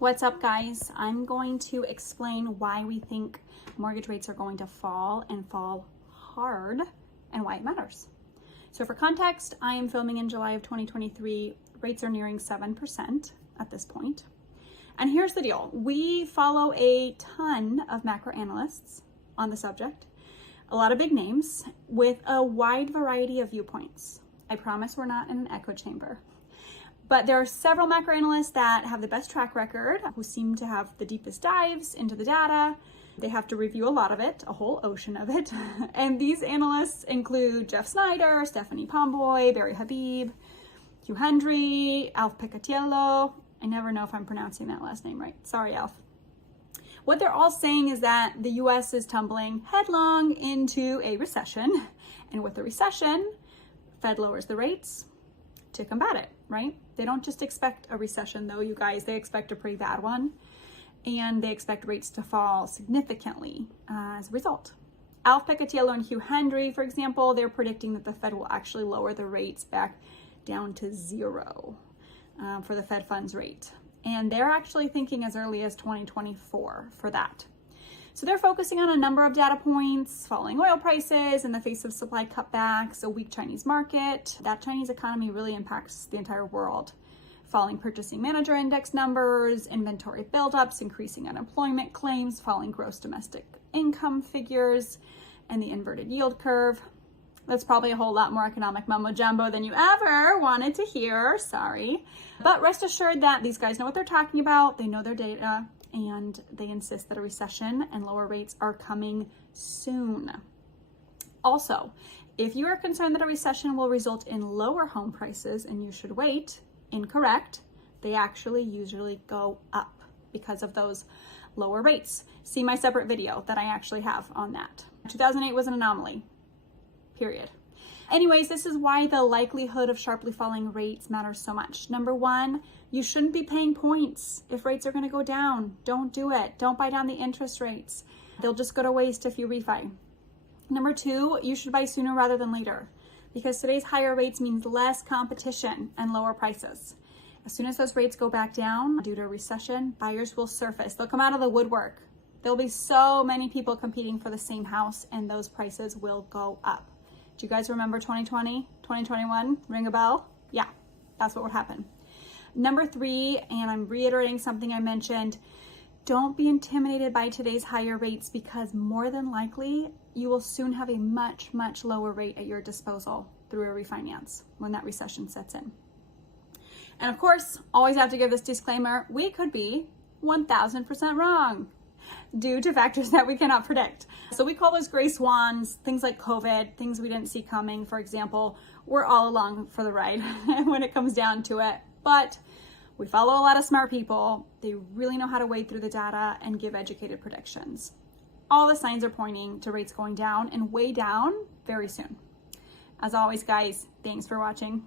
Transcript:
What's up, guys? I'm going to explain why we think mortgage rates are going to fall and fall hard and why it matters. So for context, I am filming in July of 2023. Rates are nearing 7% at this point. And here's the deal. We follow a ton of macro analysts on the subject, a lot of big names with a wide variety of viewpoints. I promise we're not in an echo chamber. But there are several macro analysts that have the best track record, who seem to have the deepest dives into the data. They have to review a lot of it, a whole ocean of it. And these analysts include Jeff Snider, Pomboy, Habib, Hugh Hendry, Alf Peccatiello. I never know if I'm pronouncing that last name right. Sorry, Alf. What they're all saying is that the US is tumbling headlong into a recession. And with the recession, Fed lowers the rates to combat it, right? They don't just expect a recession though, you guys, they expect a pretty bad one. And they expect rates to fall significantly as a result. Alf Peccatiello and Hugh Hendry, for example, they're predicting that the Fed will actually lower the rates back down to 0 for the Fed funds rate. And they're actually thinking as early as 2024 for that. So they're focusing on a number of data points: falling oil prices in the face of supply cutbacks, a weak Chinese market. That Chinese economy really impacts the entire world. Falling purchasing manager index numbers, inventory buildups, increasing unemployment claims, falling gross domestic income figures, and the inverted yield curve. That's probably a whole lot more economic mumbo jumbo than you ever wanted to hear, sorry. But rest assured that these guys know what they're talking about, they know their data, and they insist that a recession and lower rates are coming soon. Also, if you are concerned that a recession will result in lower home prices and you should wait, incorrect. They actually usually go up because of those lower rates. See my separate video that I actually have on that. 2008 was an anomaly, period. Anyways, this is why the likelihood of sharply falling rates matters so much. Number one, you shouldn't be paying points if rates are going to go down. Don't do it. Don't buy down the interest rates. They'll just go to waste if you refi. Number two, you should buy sooner rather than later, because today's higher rates means less competition and lower prices. As soon as those rates go back down due to a recession, buyers will surface. They'll come out of the woodwork. There'll be so many people competing for the same house, and those prices will go up. Do you guys remember 2020, 2021? Ring a bell? Yeah, that's what would happen. Number three, and I'm reiterating something I mentioned, don't be intimidated by today's higher rates, because more than likely you will soon have a much, much lower rate at your disposal through a refinance when that recession sets in. And of course, always have to give this disclaimer, we could be 1000% wrong due to factors that we cannot predict. So we call those gray swans, things like COVID, things we didn't see coming, for example. We're all along for the ride when it comes down to it. But we follow a lot of smart people. They really know how to wade through the data and give educated predictions. All the signs are pointing to rates going down and way down very soon. As always, guys, thanks for watching.